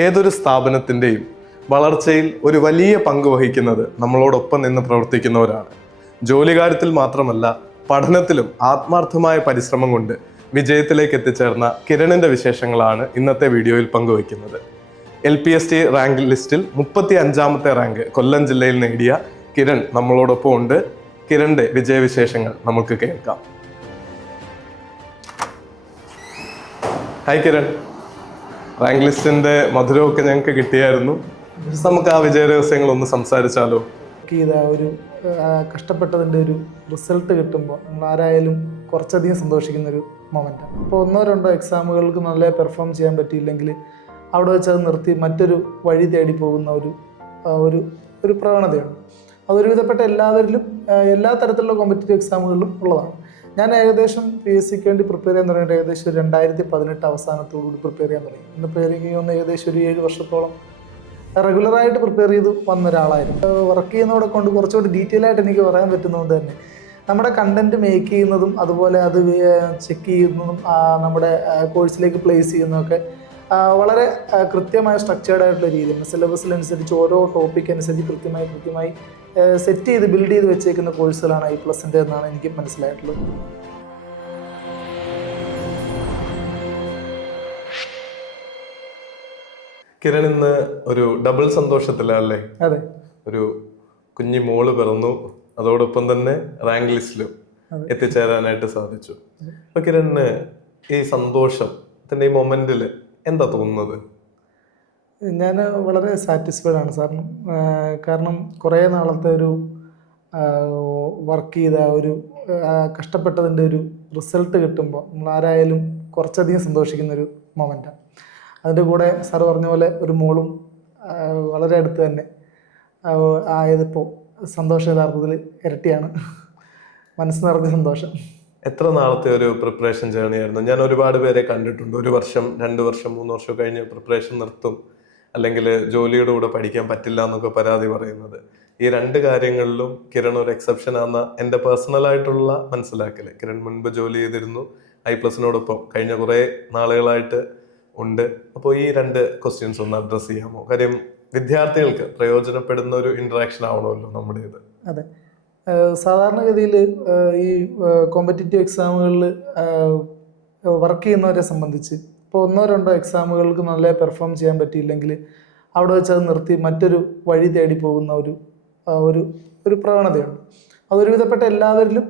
ഏതൊരു സ്ഥാപനത്തിൻ്റെയും വളർച്ചയിൽ ഒരു വലിയ പങ്ക് വഹിക്കുന്നത് നമ്മളോടൊപ്പം നിന്ന് പ്രവർത്തിക്കുന്നവരാണ്. ജോലി കാര്യത്തിൽ മാത്രമല്ല, പഠനത്തിലും ആത്മാർത്ഥമായ പരിശ്രമം കൊണ്ട് വിജയത്തിലേക്ക് എത്തിച്ചേർന്ന കിരണിന്റെ വിശേഷങ്ങളാണ് ഇന്നത്തെ വീഡിയോയിൽ പങ്കുവയ്ക്കുന്നത്. LPST റാങ്ക് ലിസ്റ്റിൽ 35ാമത്തെ റാങ്ക് കൊല്ലം ജില്ലയിൽ നേടിയ കിരൺ നമ്മളോടൊപ്പം ഉണ്ട്. കിരണിന്റെ വിജയവിശേഷങ്ങൾ നമുക്ക് കേൾക്കാം. ഹായ് കിരൺ, റാങ്ക് ലിസ്റ്റിന്റെ മധുരമൊക്കെ ഞങ്ങൾക്ക് കിട്ടിയായിരുന്നു. നമുക്ക് ആ വിജയ രഹസ്യങ്ങളൊന്ന് സംസാരിച്ചാലോ? ഒരു കഷ്ടപ്പെട്ടതിൻ്റെ ഒരു റിസൾട്ട് കിട്ടുമ്പോൾ നമ്മൾ ആരായാലും കുറച്ചധികം സന്തോഷിക്കുന്ന ഒരു മൊമെൻറ്റാണ്. അപ്പോൾ 1-2 എക്സാമുകൾക്ക് നല്ല പെർഫോം ചെയ്യാൻ പറ്റിയില്ലെങ്കിൽ അവിടെ വെച്ച് അത് നിർത്തി മറ്റൊരു വഴി തേടി പോകുന്ന ഒരു പ്രവണതയാണ്. അതൊരുവിധപ്പെട്ട എല്ലാവരിലും എല്ലാ തരത്തിലുള്ള കോമ്പറ്റീറ്റീവ് എക്സാമുകളിലും ഉള്ളതാണ്. ഞാൻ ഏകദേശം PSCക്ക് വേണ്ടി പ്രിപ്പയർ ചെയ്യാൻ തുടങ്ങിയിട്ട് ഏകദേശം 2018 അവസാനത്തോടുകൂടി പ്രിപ്പയർ ചെയ്യാൻ തുടങ്ങി. പ്രിപ്പയർ ചെയ്യുന്ന ഏകദേശം ഒരു 7 വർഷത്തോളം റെഗുലറായിട്ട് പ്രിപ്പയർ ചെയ്ത് വന്ന ഒരാളായിരുന്നു. വർക്ക് ചെയ്യുന്നതോടെ കൊണ്ട് കുറച്ചുകൂടി ഡീറ്റെയിൽ ആയിട്ട് എനിക്ക് പറയാൻ പറ്റുന്നതുകൊണ്ട് തന്നെ നമ്മുടെ കണ്ടന്റ് മേക്ക് ചെയ്യുന്നതും അതുപോലെ അത് ചെക്ക് ചെയ്യുന്നതും നമ്മുടെ കോഴ്സിലേക്ക് പ്ലേസ് ചെയ്യുന്നതൊക്കെ വളരെ കൃത്യമായ സ്ട്രക്ചേർഡ് ആയിട്ടുള്ള രീതിയാണ്. സിലബസിനനുസരിച്ച് ഓരോ ടോപ്പിക് അനുസരിച്ച് കൃത്യമായി സെറ്റ് ചെയ്ത് ബിൽഡ് ചെയ്ത് വെച്ചേക്കുന്ന കോഴ്സുകളാണ് I+ൻ്റെ എന്നാണ് എനിക്ക് മനസ്സിലായിട്ടുള്ളത്. കിരൺ ഇന്ന് ഒരു ഡബിൾ സന്തോഷത്തിലല്ലേ? അതെ, ഒരു കുഞ്ഞി മോള് പിറന്നു, അതോടൊപ്പം തന്നെ റാങ്ക് ലിസ്റ്റിലും എത്തിച്ചേരാനായിട്ട് സാധിച്ചു. അപ്പൊ കിരണിന് ഈ സന്തോഷത്തിന്റെ ഈ മൊമെന്റിൽ എന്താ തോന്നുന്നത്? ഞാൻ വളരെ സാറ്റിസ്ഫൈഡ് ആണ് സാറിന്. കാരണം കുറേ നാളത്തെ ഒരു വർക്ക് ചെയ്ത ഒരു കഷ്ടപ്പെട്ടതിൻ്റെ ഒരു റിസൾട്ട് കിട്ടുമ്പോൾ നമ്മൾ ആരായാലും കുറച്ചധികം സന്തോഷിക്കുന്നൊരു മൊമെൻറ്റാണ്. അതിൻ്റെ കൂടെ സാറ് പറഞ്ഞ പോലെ ഒരു മോളും വളരെ അടുത്ത് തന്നെ ആയതിപ്പോൾ സന്തോഷം യഥാർത്ഥത്തിൽ ഇരട്ടിയാണ്. മനസ്സ് നിറഞ്ഞ സന്തോഷം. എത്ര നാളത്തെ ഒരു പ്രിപ്പറേഷൻ ജേർണി ആയിരുന്നു? ഞാൻ ഒരുപാട് പേരെ കണ്ടിട്ടുണ്ട്, 1 വർഷം 2 വർഷം 3 വർഷം കഴിഞ്ഞ് പ്രിപ്പറേഷൻ നിർത്തും, അല്ലെങ്കിൽ ജോലിയുടെ കൂടെ പഠിക്കാൻ പറ്റില്ല എന്നൊക്കെ പരാതി പറയുന്നത്. ഈ 2 കാര്യങ്ങളിലും കിരൺ ഒരു എക്സെപ്ഷൻ ആണെന്ന എൻ്റെ പേഴ്സണലായിട്ടുള്ള മനസ്സിലാക്കല്. കിരൺ മുൻപ് ജോലി ചെയ്തിരുന്നു, I+നോടൊപ്പം കഴിഞ്ഞ കുറേ നാളുകളായിട്ട് ഉണ്ട്. അപ്പോൾ ഈ 2 ക്വസ്റ്റ്യൻസ് ഒന്ന് അഡ്രസ്സ് ചെയ്യാമോ? കാര്യം വിദ്യാർത്ഥികൾക്ക് പ്രയോജനപ്പെടുന്ന ഒരു ഇന്ററാക്ഷൻ ആവണമല്ലോ നമ്മുടേത്. അതെ, സാധാരണഗതിയിൽ ഈ കോമ്പറ്റീറ്റീവ് എക്സാമുകളിൽ വർക്ക് ചെയ്യുന്നവരെ സംബന്ധിച്ച് ഇപ്പോൾ 1-2 എക്സാമുകൾക്ക് നല്ല പെർഫോം ചെയ്യാൻ പറ്റിയില്ലെങ്കിൽ അവിടെ വെച്ച് അത് നിർത്തി മറ്റൊരു വഴി തേടി പോകുന്ന ഒരു പ്രവണതയാണ്. അതൊരുവിധപ്പെട്ട എല്ലാവരിലും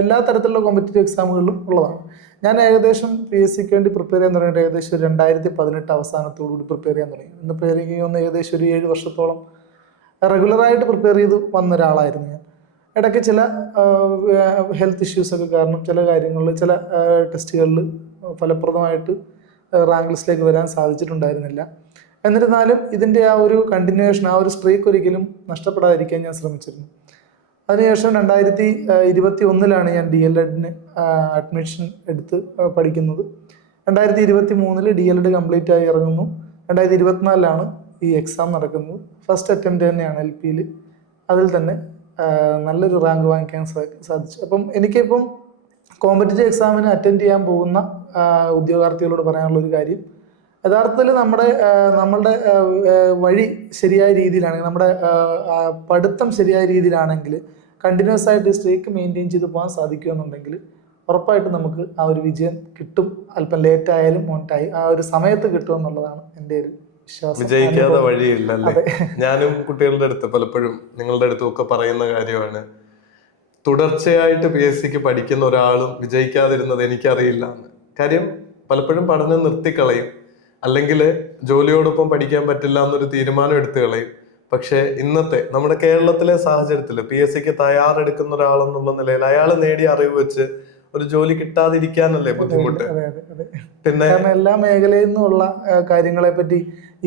എല്ലാ തരത്തിലുള്ള കോമ്പറ്റീറ്റീവ് എക്സാമുകളിലും ഉള്ളതാണ്. ഞാൻ ഏകദേശം PSCക്ക് വേണ്ടി പ്രിപ്പയർ ചെയ്യാൻ തുടങ്ങിയിട്ട് ഏകദേശം 2018 അവസാനത്തോടുകൂടി പ്രിപ്പയർ ചെയ്യാൻ തുടങ്ങി. പ്രിപ്പയർ ചെയ്യുന്ന ഏകദേശം ഒരു 7 വർഷത്തോളം റെഗുലറായിട്ട് പ്രിപ്പയർ ചെയ്ത് വന്ന ഒരാളായിരുന്നു ഞാൻ. ഇടയ്ക്ക് ചില ഹെൽത്ത് ഇഷ്യൂസൊക്കെ കാരണം ചില കാര്യങ്ങളിൽ ചില ടെസ്റ്റുകളിൽ ഫലപ്രദമായിട്ട് റാങ്ക് ലിസ്റ്റിലേക്ക് വരാൻ സാധിച്ചിട്ടുണ്ടായിരുന്നില്ല. എന്നിരുന്നാലും ഇതിൻ്റെ ആ ഒരു കണ്ടിന്യൂവേഷൻ, ആ ഒരു സ്ട്രീക്ക് ഒരിക്കലും നഷ്ടപ്പെടാതിരിക്കാൻ ഞാൻ ശ്രമിച്ചിരുന്നു. അതിനുശേഷം 2021 ഞാൻ DLEDന് അഡ്മിഷൻ എടുത്ത് പഠിക്കുന്നത്. 2023 DLED കംപ്ലീറ്റ് ആയി ഇറങ്ങുന്നു. 2024 ഈ എക്സാം നടക്കുന്നത്. ഫസ്റ്റ് അറ്റംപ്റ്റ് തന്നെയാണ് LPയിൽ. അതിൽ തന്നെ നല്ലൊരു റാങ്ക് വാങ്ങിക്കാൻ സാധിച്ചു. അപ്പം എനിക്കിപ്പം കോമ്പറ്റീറ്റീവ് എക്സാമിന് അറ്റൻഡ് ചെയ്യാൻ പോകുന്ന ഉദ്യോഗാർത്ഥികളോട് പറയാനുള്ളൊരു കാര്യം, യഥാർത്ഥത്തിൽ നമ്മളുടെ വഴി ശരിയായ രീതിയിലാണെങ്കിൽ, നമ്മുടെ പഠിത്തം ശരിയായ രീതിയിലാണെങ്കിൽ കണ്ടിന്യൂസ് ആയിട്ട് സ്ട്രീക്ക് മെയിൻറ്റെയിൻ ചെയ്ത് പോകാൻ സാധിക്കുമെന്നുണ്ടെങ്കിൽ ഉറപ്പായിട്ടും നമുക്ക് ആ ഒരു വിജയം കിട്ടും. അല്പം ലേറ്റ് ആയാലും മോണ്ടായി ആ ഒരു സമയത്ത് കിട്ടുമെന്നുള്ളതാണ് എൻ്റെ ഒരു വിശ്വാസം. വിജയിക്കാതെ വഴിയില്ലല്ലേ? ഞാനും കുട്ടികളുടെ അടുത്ത് പലപ്പോഴും നിങ്ങളുടെ അടുത്തും ഒക്കെ പറയുന്ന കാര്യമാണ്, തുടർച്ചയായിട്ട് PSCക്ക് പഠിക്കുന്ന ഒരാളും വിജയിക്കാതിരുന്നത് എനിക്കറിയില്ല എന്ന്. കാര്യം പലപ്പോഴും പഠനം നിർത്തിക്കളയും, അല്ലെങ്കിൽ ജോലിയോടൊപ്പം പഠിക്കാൻ പറ്റില്ല എന്നൊരു തീരുമാനം എടുത്തു കളയും. പക്ഷെ ഇന്നത്തെ നമ്മുടെ കേരളത്തിലെ സാഹചര്യത്തിൽ PSCക്ക് തയ്യാറെടുക്കുന്ന ഒരാളെന്നുള്ള നിലയിൽ അയാൾ നേടിയ അറിവ് വെച്ച് ഒരു ജോലി കിട്ടാതിരിക്കാനല്ലേ ബുദ്ധിമുട്ട്. പിന്നെ എല്ലാ മേഖലയിൽ നിന്നുള്ള കാര്യങ്ങളെ പറ്റി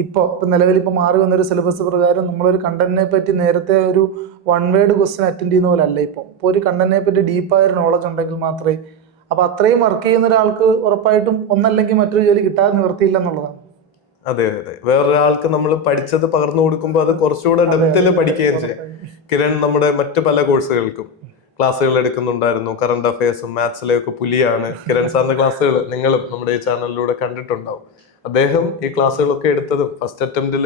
ഇപ്പോൾ നിലവിൽ മാറി വന്നൊരു സിലബസ് പ്രകാരം നമ്മളൊരു കണ്ടന്റിനെ പറ്റി നേരത്തെ ഒരു 1 വേർഡ് ക്വസ്റ്റ്യൻ അറ്റൻഡ് ചെയ്യുന്ന പോലെ അല്ല ഇപ്പോൾ ഒരു കണ്ടന്റിനെ പറ്റി ഡീപ്പായൊരു നോളജ് ഉണ്ടെങ്കിൽ മാത്രമേ, അപ്പോൾ അത്രയും വർക്ക് ചെയ്യുന്ന ഒരാൾക്ക് ഉറപ്പായിട്ടും ഒന്നല്ലെങ്കിൽ മറ്റൊരു ജോലി കിട്ടാതെ നിവർത്തിയില്ല എന്നുള്ളതാണ്. അതെ, വേറൊരാൾക്ക് നമ്മൾ പഠിച്ചത് പകർന്നു കൊടുക്കുമ്പോൾ അത് കുറച്ചുകൂടെ ഡെപ്തിൽ പഠിക്കുകയും ചെയ്യും. കിരൺ നമ്മുടെ മറ്റു പല കോഴ്സുകൾക്കും ക്ലാസ്സുകൾ എടുക്കുന്നുണ്ടായിരുന്നു. കറണ്ട് അഫയേഴ്സും മാത്സിലെയൊക്കെ പുലിയാണ് കിരൺ സാറിന്റെ ക്ലാസ്സുകൾ. നിങ്ങളും നമ്മുടെ ഈ ചാനലിലൂടെ കണ്ടിട്ടുണ്ടാവും. അദ്ദേഹം ഈ ക്ലാസ്സുകളൊക്കെ എടുത്തതും ഫസ്റ്റ് അറ്റംപ്റ്റിൽ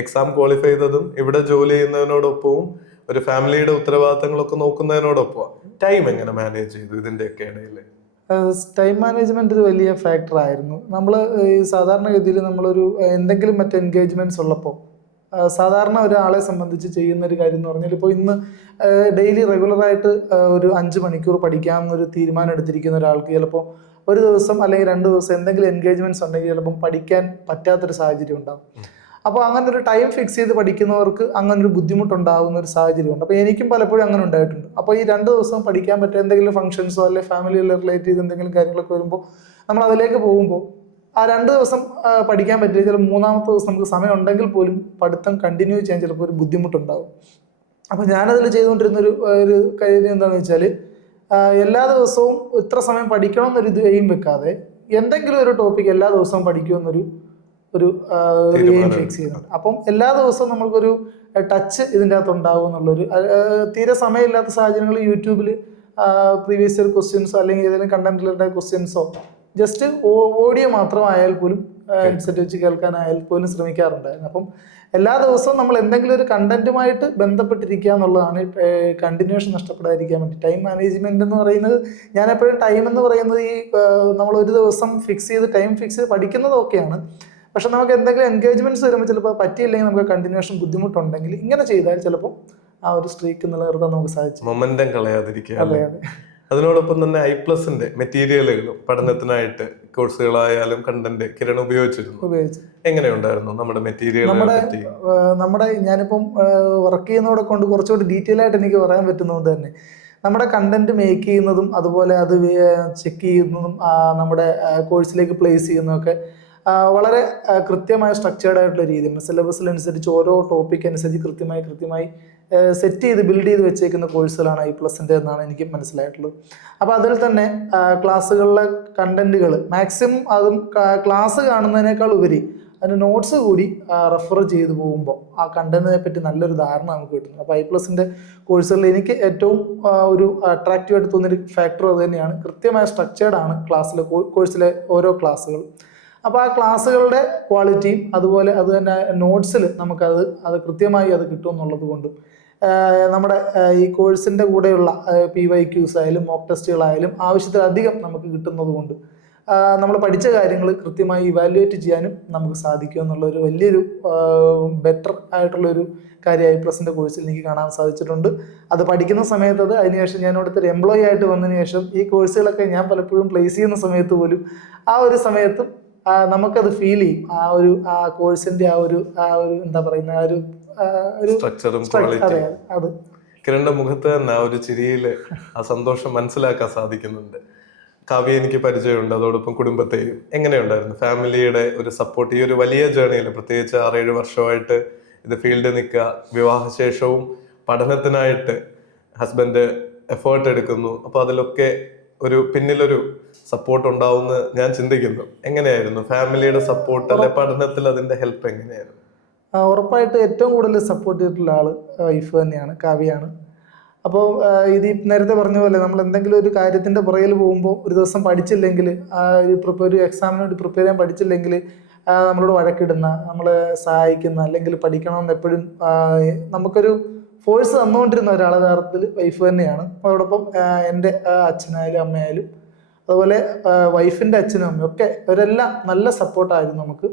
എക്സാം ക്വാളിഫൈ ചെയ്തതും ഇവിടെ ജോലി ചെയ്യുന്നതിനോടൊപ്പവും ഒരു ഫാമിലിയുടെ ഉത്തരവാദിത്തങ്ങളൊക്കെ നോക്കുന്നതിനോടൊപ്പം ടൈം എങ്ങനെ മാനേജ് ചെയ്തു ഇതിന്റെയൊക്കെ ഇടയിൽ? ടൈം മാനേജ്മെന്റ് ഒരു വലിയ ഫാക്ടർ ആയിരുന്നു. നമ്മൾ ഈ സാധാരണഗതിയിൽ നമ്മളൊരു എന്തെങ്കിലും മറ്റ് എൻഗേജ്മെന്റ്സ് ഉള്ളപ്പോൾ സാധാരണ ഒരാളെ സംബന്ധിച്ച് ചെയ്യുന്ന ഒരു കാര്യം എന്ന് പറഞ്ഞാൽ, ഇപ്പോൾ ഇന്ന് ഡെയിലി റെഗുലറായിട്ട് ഒരു 5 മണിക്കൂർ പഠിക്കാമെന്നൊരു തീരുമാനം എടുത്തിരിക്കുന്ന ഒരാൾക്ക് ചിലപ്പോൾ ഒരു ദിവസം അല്ലെങ്കിൽ 2 ദിവസം എന്തെങ്കിലും എൻഗേജ്മെന്റ്സ് ഉണ്ടെങ്കിൽ ചിലപ്പം പഠിക്കാൻ പറ്റാത്തൊരു സാഹചര്യം ഉണ്ടാകും. അപ്പോൾ അങ്ങനെ ഒരു ടൈം ഫിക്സ് ചെയ്ത് പഠിക്കുന്നവർക്ക് അങ്ങനെ ഒരു ബുദ്ധിമുട്ടുണ്ടാകുന്ന ഒരു സാഹചര്യമുണ്ട്. അപ്പോൾ എനിക്കും പലപ്പോഴും അങ്ങനെ ഉണ്ടായിട്ടുണ്ട്. അപ്പോൾ ഈ 2 ദിവസം പഠിക്കാൻ പറ്റുന്ന എന്തെങ്കിലും ഫംഗ്ഷൻസോ അല്ലെങ്കിൽ ഫാമിലിയിൽ റിലേറ്റ് ചെയ്ത് എന്തെങ്കിലും കാര്യങ്ങളൊക്കെ വരുമ്പോൾ നമ്മൾ അതിലേക്ക് പോകുമ്പോൾ ആ 2 ദിവസം പഠിക്കാൻ പറ്റില്ല, ചില 3-ാമത്തെ ദിവസം നമുക്ക് സമയം ഉണ്ടെങ്കിൽ പോലും പഠിത്തം കണ്ടിന്യൂ ചെയ്യാൻ ചിലപ്പോൾ ഒരു ബുദ്ധിമുട്ടുണ്ടാകും. അപ്പോൾ ഞാനതിൽ ചെയ്തുകൊണ്ടിരുന്ന ഒരു കാര്യം എന്താണെന്ന് വെച്ചാൽ, എല്ലാ ദിവസവും ഇത്ര സമയം പഠിക്കണം എന്നൊരു എയിം വെക്കാതെ എന്തെങ്കിലും ഒരു ടോപ്പിക് എല്ലാ ദിവസവും പഠിക്കുമെന്നൊരു എയിം ഫിക്സ് ചെയ്യുന്നുണ്ട്. അപ്പം എല്ലാ ദിവസവും നമ്മൾക്കൊരു ടച്ച് ഇതിൻ്റെ അകത്ത് ഉണ്ടാവും എന്നുള്ളൊരു, തീരെ സമയമില്ലാത്ത സാഹചര്യങ്ങളിൽ യൂട്യൂബിൽ പ്രീവിയസ് ഇയർ ക്വസ്റ്റ്യൻസോ അല്ലെങ്കിൽ ഏതെങ്കിലും കണ്ടന്റ് റിലേറ്റഡ് ക്വസ്റ്റ്യൻസോ ജസ്റ്റ് ഓഡിയോ മാത്രമായാൽ പോലും ഹെഡ്സെറ്റ് വെച്ച് കേൾക്കാനായാൽ പോലും ശ്രമിക്കാറുണ്ടായിരുന്നു. അപ്പം എല്ലാ ദിവസവും നമ്മൾ എന്തെങ്കിലും ഒരു കണ്ടന്റുമായിട്ട് ബന്ധപ്പെട്ടിരിക്കുക എന്നുള്ളതാണ് കണ്ടിന്യൂഷൻ നഷ്ടപ്പെടാതിരിക്കാൻ വേണ്ടി. ടൈം മാനേജ്മെന്റ് എന്ന് പറയുന്നത്, ഞാൻ എപ്പോഴും ടൈം എന്ന് പറയുന്നത് ഈ നമ്മൾ ഒരു ദിവസം ഫിക്സ് ചെയ്ത് ടൈം ഫിക്സ് ചെയ്ത് പഠിക്കുന്നത് ഓക്കെയാണ്. പക്ഷെ നമുക്ക് എന്തെങ്കിലും എൻഗേജ്മെന്റ്സ് വരുമ്പോൾ ചിലപ്പോൾ പറ്റിയില്ലെങ്കിൽ നമുക്ക് കണ്ടിന്യൂഷൻ ബുദ്ധിമുട്ടുണ്ടെങ്കിൽ ഇങ്ങനെ ചെയ്താൽ ചിലപ്പോൾ ആ ഒരു സ്ട്രീക്ക് നിലനിർത്താൻ നമുക്ക് സാധിച്ചു. മൊമെന്റം കളയാതിരിക്കുക. അതെ അതെ. അതിനോടൊപ്പം തന്നെ ഐപ്ലസിന്റെ മെറ്റീരിയലുകളും പഠനത്തിനായിട്ട് കോഴ്സുകളായാലും കണ്ടന്റ് കിരൺ ഉപയോഗിച്ചിരുന്നു. എങ്ങനെയുണ്ടായിരുന്നു നമ്മുടെ മെറ്റീരിയൽ? നമ്മുടെ ഞാനിപ്പം വർക്ക് ചെയ്യുന്നതോടെ കൊണ്ട് കുറച്ചുകൂടി ഡീറ്റെയിൽ ആയിട്ട് എനിക്ക് പറയാൻ പറ്റുന്നതുകൊണ്ട് തന്നെ നമ്മുടെ കണ്ടന്റ് മേക്ക് ചെയ്യുന്നതും അതുപോലെ അത് ചെക്ക് ചെയ്യുന്നതും നമ്മുടെ കോഴ്സിലേക്ക് പ്ലേസ് ചെയ്യുന്നതൊക്കെ വളരെ കൃത്യമായ സ്ട്രക്ചേർഡ് ആയിട്ടുള്ള രീതിയാണ്. സിലബസിനനുസരിച്ച് ഓരോ ടോപ്പിക് അനുസരിച്ച് കൃത്യമായി സെറ്റ് ചെയ്ത് ബിൽഡ് ചെയ്ത് വെച്ചേക്കുന്ന കോഴ്സുകളാണ് ഐപ്ലസിൻ്റെ എന്നാണ് എനിക്ക് മനസ്സിലായിട്ടുള്ളത്. അപ്പോൾ അതിൽ തന്നെ ക്ലാസ്സുകളിലെ കണ്ടന്റുകൾ മാക്സിമം അതും ക്ലാസ് കാണുന്നതിനേക്കാൾ ഉപരി അതിന് നോട്ട്സ് കൂടി റെഫർ ചെയ്ത് പോകുമ്പോൾ ആ കണ്ടന്റിനെ പറ്റി നല്ലൊരു ധാരണ നമുക്ക് കിട്ടുന്നു. അപ്പോൾ ഐപ്ലസിൻ്റെ കോഴ്സുകളിൽ എനിക്ക് ഏറ്റവും ഒരു അട്രാക്റ്റീവ് ആയിട്ട് തോന്നിയൊരു ഫാക്ടർ അത് തന്നെയാണ്. കൃത്യമായ സ്ട്രക്ചേർഡ് ആണ് കോഴ്സിലെ ഓരോ ക്ലാസ്സുകൾ. അപ്പോൾ ആ ക്ലാസ്സുകളുടെ ക്വാളിറ്റിയും അതുപോലെ അത് തന്നെ നോട്ട്സിൽ അത് കൃത്യമായി അത് കിട്ടുമെന്നുള്ളത് കൊണ്ടും നമ്മുടെ ഈ കോഴ്സിൻ്റെ കൂടെയുള്ള PYQs ആയാലും മോക്ക് ടെസ്റ്റുകളായാലും ആവശ്യത്തിലധികം നമുക്ക് കിട്ടുന്നത് കൊണ്ട് നമ്മൾ പഠിച്ച കാര്യങ്ങൾ കൃത്യമായി ഇവാലുവേറ്റ് ചെയ്യാനും നമുക്ക് സാധിക്കും എന്നുള്ളൊരു വലിയൊരു ബെറ്റർ ആയിട്ടുള്ളൊരു കാര്യം ഐപ്ലസിൻ്റെ കോഴ്സിൽ എനിക്ക് കാണാൻ സാധിച്ചിട്ടുണ്ട്. അത് പഠിക്കുന്ന സമയത്ത് അതിനുശേഷം ഞാൻ അവിടുത്തെ ഒരു എംപ്ലോയി ആയിട്ട് വന്നതിന് ശേഷം ഈ കോഴ്സുകളൊക്കെ ഞാൻ പലപ്പോഴും പ്ലേസ് ചെയ്യുന്ന സമയത്ത് പോലും ആ ഒരു സമയത്തും നമുക്കത് ഫീൽ ചെയ്യും. ആ കോഴ്സിന്റെ ആ ഒരു എന്താ പറയുന്ന ഒരു സ്ട്രക്ചറും ക്വാളിറ്റിയും. അത് കിരണിന്റെ മുഖത്ത് തന്നെ ആ ഒരു ചിരിയില് ആ സന്തോഷം മനസ്സിലാക്കാൻ സാധിക്കുന്നുണ്ട്. കാവ്യ എനിക്ക് പരിചയമുണ്ട്, അതോടൊപ്പം കുടുംബത്തെയും. എങ്ങനെയുണ്ടായിരുന്നു ഫാമിലിയുടെ ഒരു സപ്പോർട്ട് ഈ ഒരു വലിയ ജേർണിയിൽ? പ്രത്യേകിച്ച് 6-7 വർഷമായിട്ട് ഇത് ഫീൽഡിൽ നിൽക്കുക, വിവാഹശേഷവും പഠനത്തിനായിട്ട് ഹസ്ബൻഡ് എഫേർട്ട് എടുക്കുന്നു. അപ്പൊ അതിലൊക്കെ പിന്നിലൊരു സപ്പോർട്ട് ഉണ്ടാവുമെന്ന് ഞാൻ ചിന്തിക്കുന്നു. എങ്ങനെയായിരുന്നു ഫാമിലിയുടെ സപ്പോർട്ട്, അല്ലെ പഠനത്തിൽ അതിന്റെ ഹെൽപ്പ് എങ്ങനെയായിരുന്നു? ഉറപ്പായിട്ട് ഏറ്റവും കൂടുതൽ സപ്പോർട്ട് ചെയ്തിട്ടുള്ള ആള് വൈഫ് തന്നെയാണ്, കാവ്യാണ്. അപ്പോൾ ഇത് നേരത്തെ പറഞ്ഞ പോലെ നമ്മൾ എന്തെങ്കിലും ഒരു കാര്യത്തിന്റെ പുറകിൽ പോകുമ്പോൾ ഒരു ദിവസം പഠിച്ചില്ലെങ്കിൽ, ഒരു എക്സാമിന് വേണ്ടി പ്രിപ്പയർ ചെയ്യാൻ പഠിച്ചില്ലെങ്കിൽ നമ്മളോട് വഴക്കിടുന്ന, നമ്മളെ സഹായിക്കുന്ന, അല്ലെങ്കിൽ പഠിക്കണമെന്ന് എപ്പോഴും നമുക്കൊരു ഫോഴ്സ് തന്നുകൊണ്ടിരുന്ന ഒരാളെ യഥാർത്ഥത്തിൽ വൈഫ് തന്നെയാണ്. അതോടൊപ്പം എൻ്റെ അച്ഛനായാലും അമ്മയായാലും അതുപോലെ വൈഫിൻ്റെ അച്ഛനും അമ്മയും ഒക്കെ അവരെല്ലാം നല്ല സപ്പോർട്ടായിരുന്നു നമുക്ക്.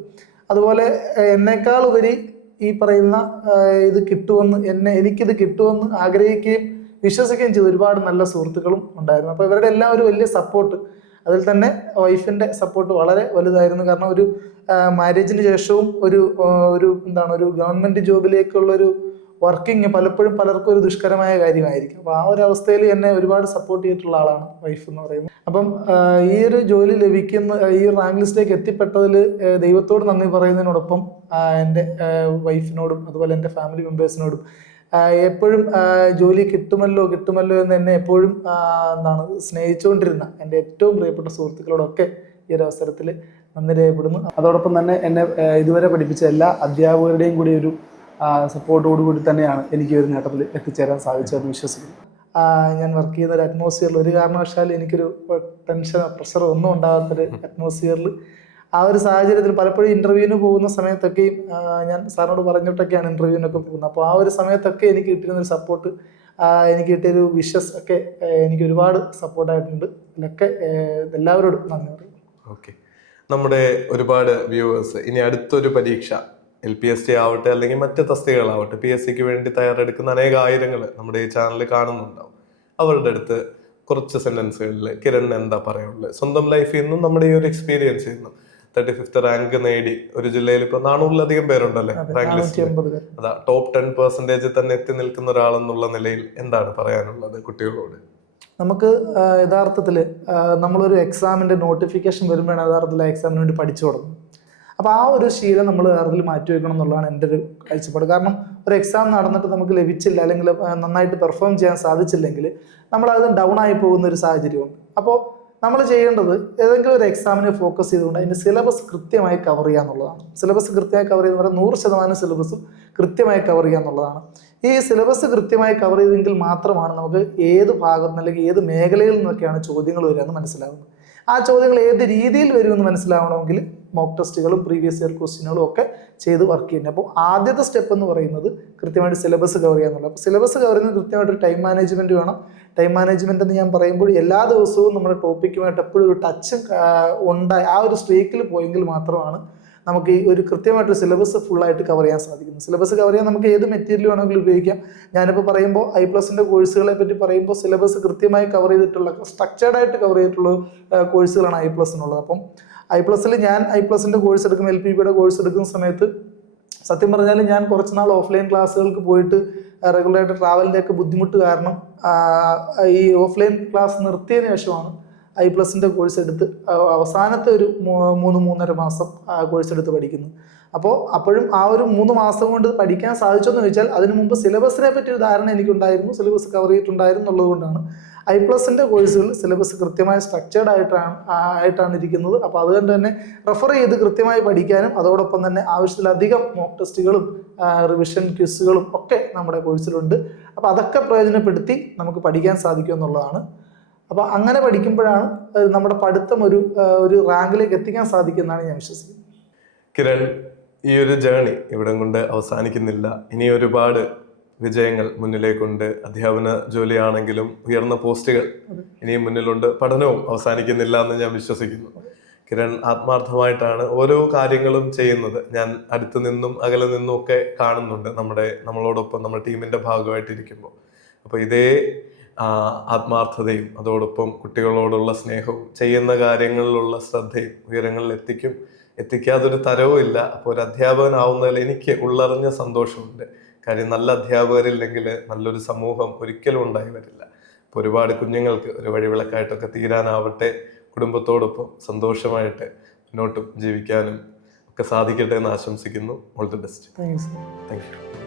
അതുപോലെ എന്നേക്കാൾ ഉപരി ഈ പറയുന്ന ഇത് കിട്ടുമെന്ന് എനിക്കിത് കിട്ടുമെന്ന് ആഗ്രഹിക്കുകയും വിശ്വസിക്കുകയും ചെയ്ത ഒരുപാട് നല്ല സുഹൃത്തുക്കളും ഉണ്ടായിരുന്നു. അപ്പോൾ ഇവരുടെ എല്ലാം ഒരു വലിയ സപ്പോർട്ട്, അതിൽ തന്നെ വൈഫിൻ്റെ സപ്പോർട്ട് വളരെ വലുതായിരുന്നു. കാരണം ഒരു മാരേജിന് ശേഷവും ഒരു ഗവൺമെൻറ് ജോബിലേക്കുള്ളൊരു വർക്കിംഗ് പലപ്പോഴും പലർക്കും ഒരു ദുഷ്കരമായ കാര്യമായിരിക്കും. അപ്പോൾ ആ ഒരു അവസ്ഥയിൽ എന്നെ ഒരുപാട് സപ്പോർട്ട് ചെയ്തിട്ടുള്ള ആളാണ് വൈഫ് എന്ന് പറയുന്നത്. അപ്പം ഈ ഒരു ജോലി ഈ റാങ്ക് ലിസ്റ്റിലേക്ക് എത്തിപ്പെട്ടതിൽ ദൈവത്തോട് നന്ദി പറയുന്നതിനോടൊപ്പം എൻ്റെ വൈഫിനോടും അതുപോലെ എൻ്റെ ഫാമിലി മെമ്പേഴ്സിനോടും എപ്പോഴും ജോലി കിട്ടുമല്ലോ എന്ന് എന്നെ എപ്പോഴും സ്നേഹിച്ചുകൊണ്ടിരുന്ന എൻ്റെ ഏറ്റവും പ്രിയപ്പെട്ട സുഹൃത്തുക്കളോടൊക്കെ ഈ ഒരു അവസരത്തിൽ നന്ദി രേഖപ്പെടുന്നു. അതോടൊപ്പം തന്നെ എന്നെ ഇതുവരെ പഠിപ്പിച്ച എല്ലാ അധ്യാപകരുടെയും കൂടി ഒരു സപ്പോർട്ടോടുകൂടി തന്നെയാണ് എനിക്ക് ഒരു നേട്ടത്തിൽ എത്തിച്ചേരാൻ സാധിച്ചതെന്ന് വിശ്വസിക്കുന്നു. ഞാൻ വർക്ക് ചെയ്യുന്ന ഒരു അറ്റ്മോസ്ഫിയറിൽ ഒരു കാരണവശാലും എനിക്കൊരു ടെൻഷനോ പ്രഷറോ ഒന്നും ഉണ്ടാകാത്തൊരു അറ്റ്മോസ്ഫിയറിൽ ആ ഒരു സാഹചര്യത്തിൽ പലപ്പോഴും ഇന്റർവ്യൂവിന് പോകുന്ന സമയത്തൊക്കെയും ഞാൻ സാറിനോട് പറഞ്ഞിട്ടൊക്കെയാണ് ഇന്റർവ്യൂവിനൊക്കെ പോകുന്നത്. അപ്പോൾ ആ ഒരു സമയത്തൊക്കെ എനിക്ക് കിട്ടിയിരുന്ന ഒരു സപ്പോർട്ട്, എനിക്ക് കിട്ടിയൊരു വിഷസ് ഒക്കെ എനിക്ക് ഒരുപാട് സപ്പോർട്ടായിട്ടുണ്ട്. ഇതിലൊക്കെ എല്ലാവരോടും നന്ദി പറയും. ഓക്കെ, നമ്മുടെ ഒരുപാട് വ്യൂവേഴ്സ് ഇനി അടുത്തൊരു പരീക്ഷ LPST ആവട്ടെ അല്ലെങ്കിൽ മറ്റ് തസ്തികകളാവട്ടെ PSCക്ക് വേണ്ടി തയ്യാറെടുക്കുന്ന ആയിരങ്ങൾ നമ്മുടെ ഈ ചാനൽ കാണുന്നുണ്ടാവും. അവരുടെ അടുത്ത് കുറച്ച് സെന്റൻസുകളിൽ കിരൺ എന്താ പറയുള്ളത്? സ്വന്തം ലൈഫിൽ നിന്നും നമ്മുടെ ഈ ഒരു എക്സ്പീരിയൻസ് നിന്നും 35th റാങ്ക് നേടി ഒരു ജില്ലയിൽ ഇപ്പൊ 400-ലധികം പേരുണ്ടല്ലേ റാങ്ക് ലിസ്റ്റിൽ, അതാ ടോപ്പ് 10% തന്നെ എത്തി നിൽക്കുന്ന ഒരാളെന്നുള്ള നിലയിൽ എന്താണ് പറയാനുള്ളത് കുട്ടികളോട്? നമുക്ക് യഥാർത്ഥത്തിൽ നമ്മളൊരു എക്സാമിന്റെ നോട്ടിഫിക്കേഷൻ വരുമ്പോഴാണ് യഥാർത്ഥത്തിൽ ആ എക്സാമിന് വേണ്ടി പഠിച്ചു തുടങ്ങും. അപ്പോൾ ആ ഒരു ശീലം നമ്മൾ യഥാർത്ഥത്തിൽ മാറ്റി വെക്കണം എന്നുള്ളതാണ് എൻ്റെ ഒരു കാഴ്ചപ്പാട്. കാരണം ഒരു എക്സാം നടന്നിട്ട് നമുക്ക് ലഭിച്ചില്ല അല്ലെങ്കിൽ നന്നായിട്ട് പെർഫോം ചെയ്യാൻ സാധിച്ചില്ലെങ്കിൽ നമ്മളത് ഡൗൺ ആയി പോകുന്ന ഒരു സാഹചര്യമുണ്ട്. അപ്പോൾ നമ്മൾ ചെയ്യേണ്ടത് ഏതെങ്കിലും ഒരു എക്സാമിനെ ഫോക്കസ് ചെയ്തുകൊണ്ട് അതിൻ്റെ സിലബസ് കൃത്യമായി കവർ ചെയ്യുക എന്നുള്ളതാണ്. സിലബസ് കൃത്യമായി കവർ ചെയ്യുന്ന പറഞ്ഞാൽ 100% സിലബസും കൃത്യമായി കവർ ചെയ്യുക എന്നുള്ളതാണ്. ഈ സിലബസ് കൃത്യമായി കവർ ചെയ്തെങ്കിൽ മാത്രമാണ് നമുക്ക് ഏത് ഭാഗത്ത് നിന്ന് അല്ലെങ്കിൽ ഏത് മേഖലയിൽ നിന്നൊക്കെയാണ് ചോദ്യങ്ങൾ വരിക എന്ന് മനസ്സിലാകുന്നത്. ആ ചോദ്യങ്ങൾ ഏത് രീതിയിൽ വരുമെന്ന് മനസ്സിലാവണമെങ്കിൽ മോക്ക് ടെസ്റ്റുകളും പ്രീവിയസ് ഇയർ ക്വസ്റ്റ്യനുകളും ഒക്കെ ചെയ്ത് വർക്ക് ചെയ്യുന്നത്. അപ്പോൾ ആദ്യത്തെ സ്റ്റെപ്പ് എന്ന് പറയുന്നത് കൃത്യമായിട്ട് സിലബസ് കവർ ചെയ്യുക എന്നുള്ളത്. അപ്പോൾ സിലബസ് കവർ ചെയ്യുന്നത് കൃത്യമായിട്ടൊരു ടൈം മാനേജ്മെൻറ്റ് വേണം. ടൈം മാനേജ്മെൻറ്റ് എന്ന് ഞാൻ പറയുമ്പോൾ എല്ലാ ദിവസവും നമ്മുടെ ടോപ്പിക്കുമായിട്ട് എപ്പോഴും ഒരു ടച്ച് ഉണ്ടായി ആ ഒരു സ്ട്രീക്കിൽ പോയെങ്കിൽ മാത്രമാണ് നമുക്ക് ഈ ഒരു കൃത്യമായിട്ടൊരു സിലബസ് ഫുള്ളായിട്ട് കവർ ചെയ്യാൻ സാധിക്കുന്നു. സിലബസ് കവർ ചെയ്യാൻ നമുക്ക് ഏത് മെറ്റീരിയൽ വേണമെങ്കിലും ഉപയോഗിക്കാം. ഞാനിപ്പോൾ പറയുമ്പോൾ I+ന്റെ കോഴ്സുകളെ പറ്റി പറയുമ്പോൾ സിലബസ് കൃത്യമായി കവർ ചെയ്തിട്ടുള്ള സ്ട്രക്ചേർഡായിട്ട് കവർ ചെയ്തിട്ടുള്ള കോഴ്സുകളാണ് I+നുള്ളത്. അപ്പം I+ൽ ഞാൻ I+ന്റെ കോഴ്സ് എടുക്കും, LPBയുടെ കോഴ്സ് എടുക്കുന്ന സമയത്ത് സത്യം പറഞ്ഞാൽ ഞാൻ കുറച്ച് നാൾ ഓഫ്ലൈൻ ക്ലാസ്സുകൾക്ക് പോയിട്ട് റെഗുലറായിട്ട് ട്രാവലിൻ്റെ ഒക്കെ ബുദ്ധിമുട്ട് കാരണം ഈ ഓഫ്ലൈൻ ക്ലാസ് നിർത്തിയതിന് ശേഷമാണ് I+ന്റെ കോഴ്സ് എടുത്ത് അവസാനത്തെ ഒരു 3-3.5 മാസം കോഴ്സ് എടുത്ത് പഠിക്കുന്നു. അപ്പോൾ അപ്പോഴും ആ ഒരു 3 മാസം കൊണ്ട് പഠിക്കാൻ സാധിച്ചെന്ന് ചോദിച്ചാൽ അതിനു മുമ്പ് സിലബസിനെ പറ്റി ഒരു ധാരണ എനിക്കുണ്ടായിരുന്നു, സിലബസ് കവർ ചെയ്തിട്ടുണ്ടായിരുന്നു എന്നുള്ളതുകൊണ്ടാണ്. I+ന്റെ കോഴ്സുകൾ സിലബസ് കൃത്യമായി സ്ട്രക്ചേർഡ് ആയിട്ടാണ് ഇരിക്കുന്നത്. അപ്പോൾ അതുകൊണ്ട് തന്നെ റെഫർ ചെയ്ത് കൃത്യമായി പഠിക്കാനും അതോടൊപ്പം തന്നെ ആവശ്യത്തിലധികം മോക്ക് ടെസ്റ്റുകളും റിവിഷൻ ക്വിസുകളും ഒക്കെ നമ്മുടെ കോഴ്സിലുണ്ട്. അപ്പോൾ അതൊക്കെ പ്രയോജനപ്പെടുത്തി നമുക്ക് പഠിക്കാൻ സാധിക്കും എന്നുള്ളതാണ്. അപ്പോൾ അങ്ങനെ പഠിക്കുമ്പോഴാണ് നമ്മുടെ പഠിത്തം ഒരു റാങ്കിലേക്ക് എത്തിക്കാൻ സാധിക്കുമെന്നാണ് ഞാൻ വിശ്വസിക്കുന്നത്. കിരൺ, ഈ ഒരു ജേണി ഇവിടെ കൊണ്ട് അവസാനിക്കുന്നില്ല. ഇനി ഒരുപാട് വിജയങ്ങൾ മുന്നിലേക്കുണ്ട്. അധ്യാപന ജോലിയാണെങ്കിലും ഉയർന്ന പോസ്റ്റുകൾ ഇനിയും മുന്നിലുണ്ട്. പഠനവും അവസാനിക്കുന്നില്ല എന്ന് ഞാൻ വിശ്വസിക്കുന്നു. കിരൺ ആത്മാർത്ഥമായിട്ടാണ് ഓരോ കാര്യങ്ങളും ചെയ്യുന്നത്. ഞാൻ അടുത്തു നിന്നും അകലെ നിന്നും ഒക്കെ കാണുന്നുണ്ട് നമ്മളോടൊപ്പം നമ്മുടെ ടീമിന്റെ ഭാഗമായിട്ടിരിക്കുമ്പോൾ. അപ്പോൾ ഇതേ ആത്മാർത്ഥതയും അതോടൊപ്പം കുട്ടികളോടുള്ള സ്നേഹവും ചെയ്യുന്ന കാര്യങ്ങളിലുള്ള ശ്രദ്ധയും ഉയരങ്ങളിൽ എത്തിക്കാതൊരു തരവും ഇല്ല. അപ്പോൾ ഒരു അധ്യാപകനാവുന്നതിൽ എനിക്ക് ഉള്ളറിഞ്ഞ സന്തോഷമുണ്ട്. കാര്യം നല്ല അധ്യാപകരില്ലെങ്കിൽ നല്ലൊരു സമൂഹം ഒരിക്കലും ഉണ്ടായി വരില്ല. അപ്പോൾ ഒരുപാട് കുഞ്ഞുങ്ങൾക്ക് ഒരു വഴിവിളക്കായിട്ടൊക്കെ തീരാനാവട്ടെ. കുടുംബത്തോടൊപ്പം സന്തോഷമായിട്ട് മുന്നോട്ടും ജീവിക്കാനും ഒക്കെ സാധിക്കട്ടെ എന്ന് ആശംസിക്കുന്നു. All the best. Thank you.